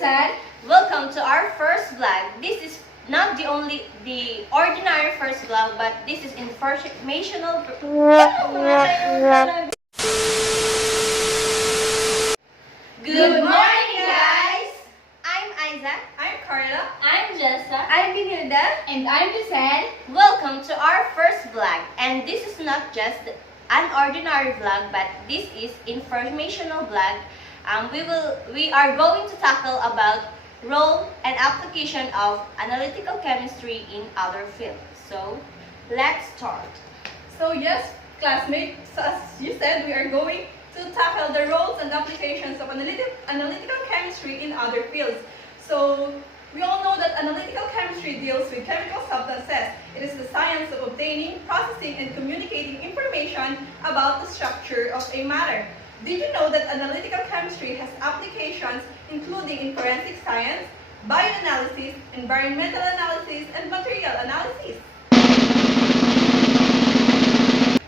Susan. Welcome to our first vlog. This is not the ordinary first vlog, but this is informational. Good morning, guys! I'm Isa. I'm Carla. I'm Jessa. I'm Binilda. And I'm Susan. Welcome to our first vlog. And this is not just an ordinary vlog, but this is informational vlog. We are going to tackle about role and application of analytical chemistry in other fields. So, let's start. So yes, classmates, as you said, we are going to tackle the roles and applications of analytical chemistry in other fields. So we all know that analytical chemistry deals with chemical substances. It is the science of obtaining, processing, and communicating information about the structure of a matter. Did you know that analytical chemistry has applications including in forensic science, bioanalysis, environmental analysis, and material analysis?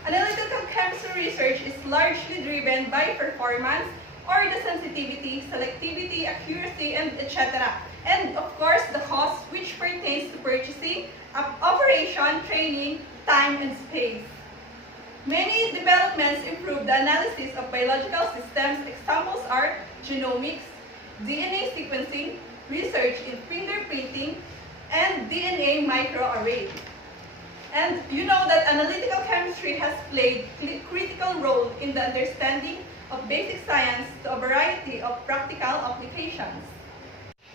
Analytical chemistry research is largely driven by performance or the sensitivity, selectivity, accuracy, and etc. And of course, the cost, which pertains to purchasing, operation, training, time, and space. Many developments improve the analysis of biological systems. Examples are genomics, DNA sequencing, research in fingerprinting, and DNA microarray. And you know that analytical chemistry has played a critical role in the understanding of basic science to a variety of practical applications.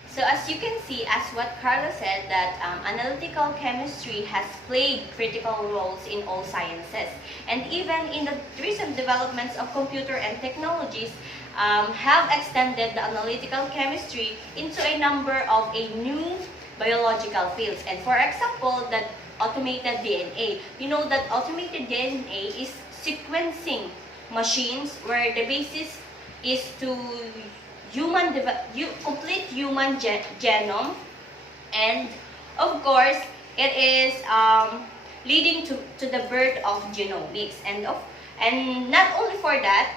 So as you can see, as what Carla said, that analytical chemistry has played critical roles in all sciences. And even in the recent developments of computer and technologies have extended the analytical chemistry into a number of new biological fields. And for example, the automated DNA. You know that automated DNA is sequencing machines where the basis is to complete human genome, and of course it is leading to the birth of genomics. And not only for that,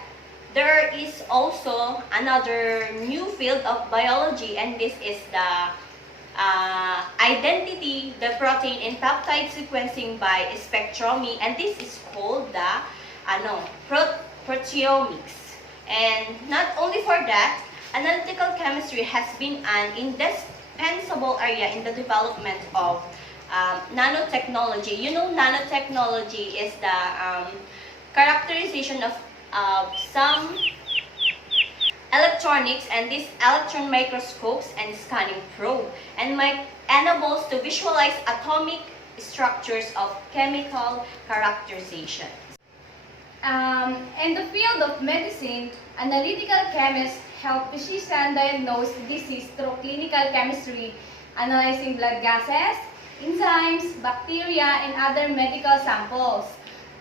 there is also another new field of biology, and this is the identity, the protein and peptide sequencing by spectrometry, and this is called the proteomics. And not only for that, analytical chemistry has been an indispensable area in the development of nanotechnology. You know, nanotechnology is the characterization of some electronics, and these electron microscopes and scanning probe, and enables to visualize atomic structures of chemical characterization. In the field of medicine, analytical chemists help physicians diagnose disease through clinical chemistry, analyzing blood gases, enzymes, bacteria, and other medical samples.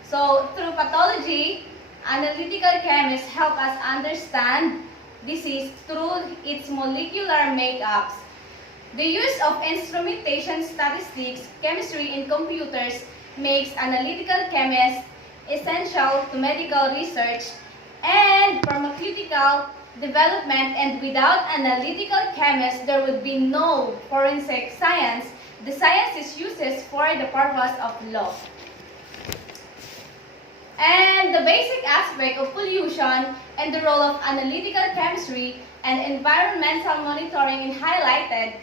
So, through pathology, analytical chemists help us understand disease through its molecular makeups. The use of instrumentation, statistics, chemistry, and computers makes analytical chemists essential to medical research and pharmaceutical development, and without analytical chemists, there would be no forensic science. The science is uses for the purpose of law. And the basic aspect of pollution and the role of analytical chemistry and environmental monitoring is highlighted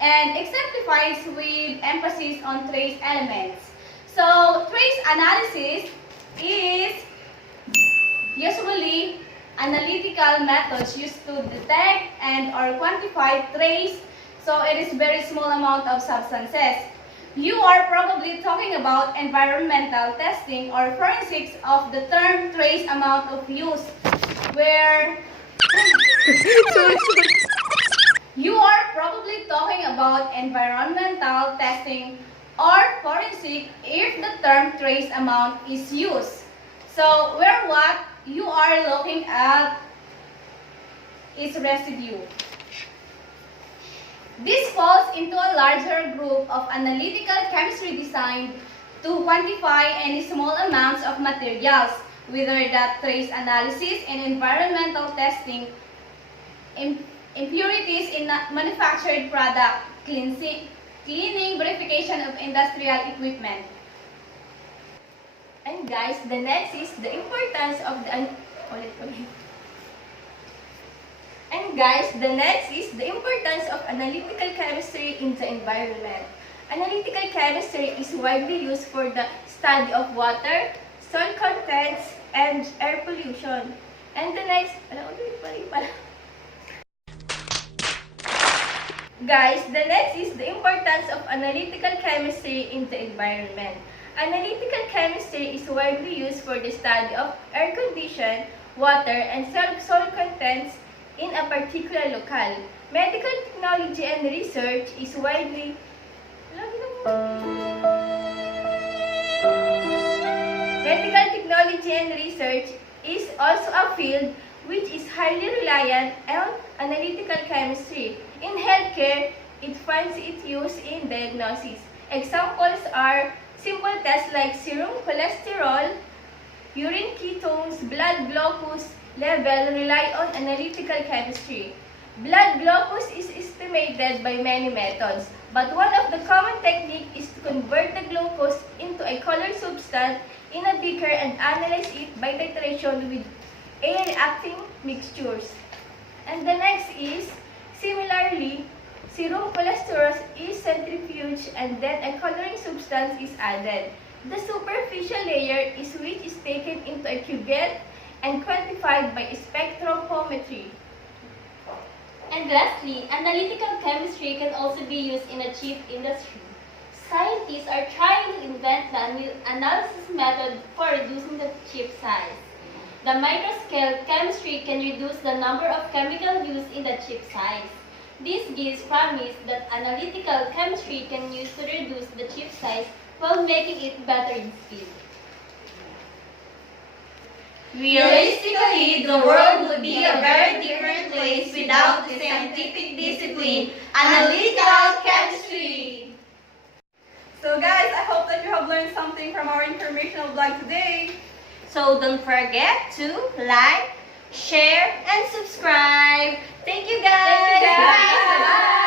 and exemplifies with emphasis on trace elements. So, trace analysis is usually analytical methods used to detect and or quantify trace, so it is very small amount of substances. You are probably talking about environmental testing or forensics of the term trace amount of use, where you are probably talking about environmental testing or forensic if the term trace amount is used. So, where what you are looking at is residue. This falls into a larger group of analytical chemistry designed to quantify any small amounts of materials, whether that trace analysis and environmental testing impurities in manufactured product, cleaning, verification of industrial equipment. And guys, the next is the importance of the And guys, the next is the importance of analytical chemistry in the environment. Analytical chemistry is widely used for the study of water, soil contents, and air pollution. And the next, Guys, the next is the importance of analytical chemistry in the environment. Analytical chemistry is widely used for the study of air condition, water, and soil contents in a particular locale. Medical technology and research is widely Medical technology and research is also a field which is highly reliant on analytical chemistry. In healthcare, it finds its use in diagnosis. Examples are simple tests like serum cholesterol, urine ketones, blood glucose level rely on analytical chemistry. Blood glucose is estimated by many methods, but one of the common techniques is to convert the glucose into a colored substance in a beaker and analyze it by titration with air-reacting mixtures. And the next is, similarly, serum cholesterol is centrifuged and then a coloring substance is added. The superficial layer is which is taken into a cuvette and quantified by spectrophometry. And lastly, analytical chemistry can also be used in a chip industry. Scientists are trying to invent the analysis method for reducing the chip size. The microscale chemistry can reduce the number of chemicals used in the chip size. This gives promise that analytical chemistry can use to reduce the chip size while making it better in speed. Realistically, the world would be a very different place without the scientific discipline, analytical chemistry. So guys, I hope that you have learned something from our informational blog today. So don't forget to like, share, and subscribe. Thank you guys. Thank you guys. Bye.